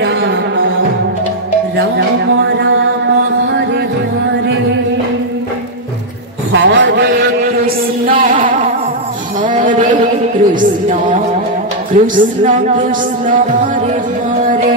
Ram Ram Hare Hare Hare Krishna Krishna Krishna Hare Hare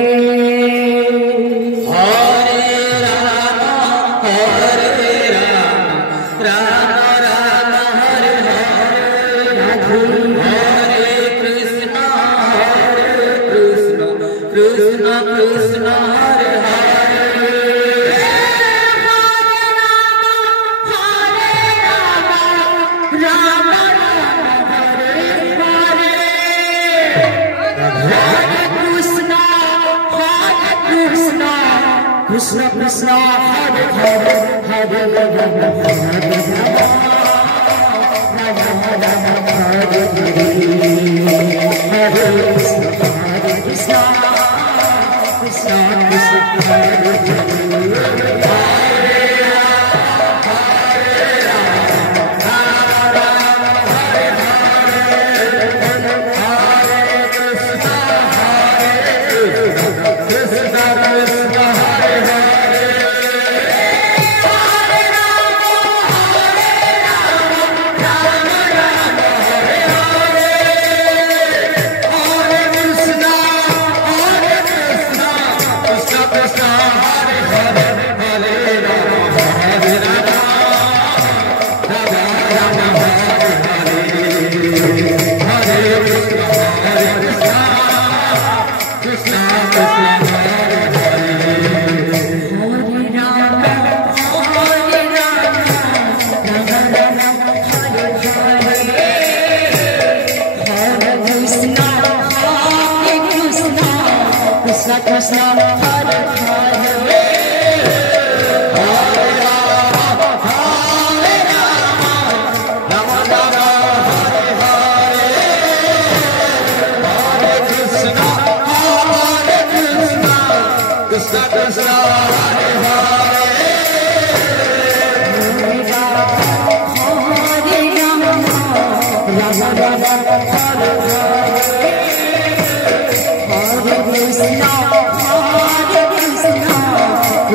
Krishna Krishna Hare Hare Hare Rama Hare Rama Rama Rama Hare Hare Hare Krishna Krishna Krishna Hare Hare Krishna Hare Hare Krishna Krishna Hare Hare Hare Rama Hare Rama Rama Rama Hare Hare Hare Krishna Krishna Krishna Hare Krishna Krishna Hare Hare Hare Rama Rama Rama Hare Hare Hare Krishna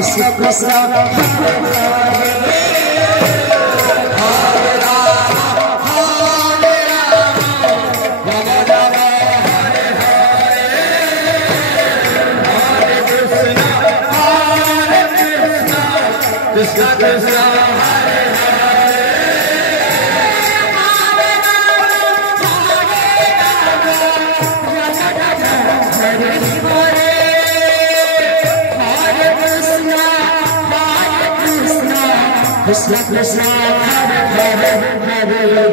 Krishna Krishna Hare Hare Krishna Krishna Hare Hare Hare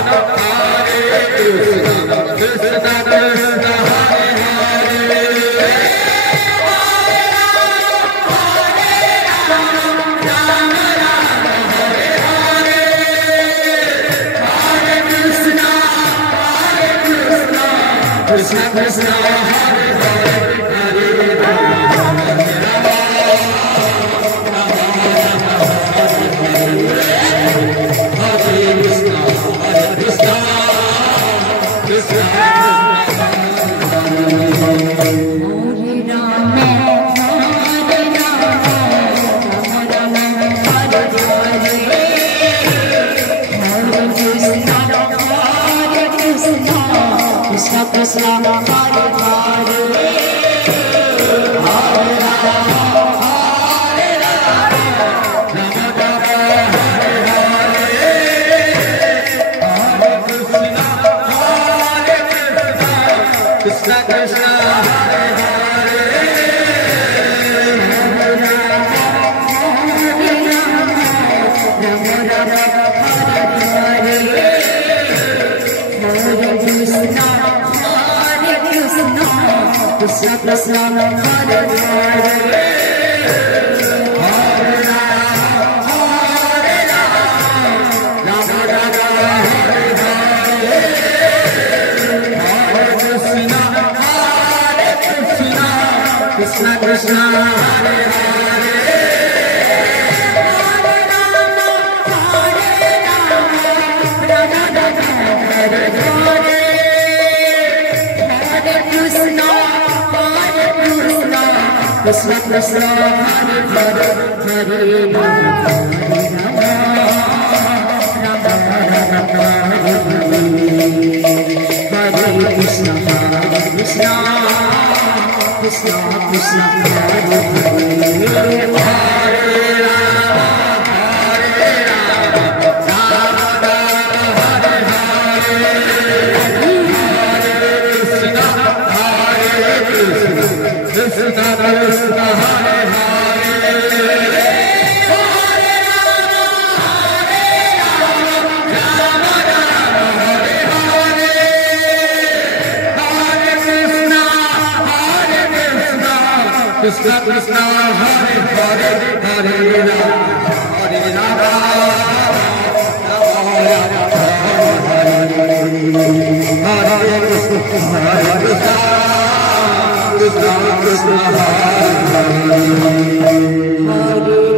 Rama Hare Krishna Krishna Krishna Krishna Krishna Hare Hare Hare Rama Hare Rama Rama Rama Hare Hare Hare Krishna Krishna Krishna Hare Hare Hare Rama Hare Rama Rama Rama Hare Hare Hare Krishna Krishna Krishna Hare Hare Hare Rama Hare Rama Krishna Hare Hare Krishna Krishna Hare Hare Hare Rama Hare Rama Rama Rama Hare Krishna Krishna Krishna Krishna Hare Hare Krishna Krishna Hare Krishna Krishna Hare Hare Hare Rama Hare Rama Hare Krishna Krishna Hare Hare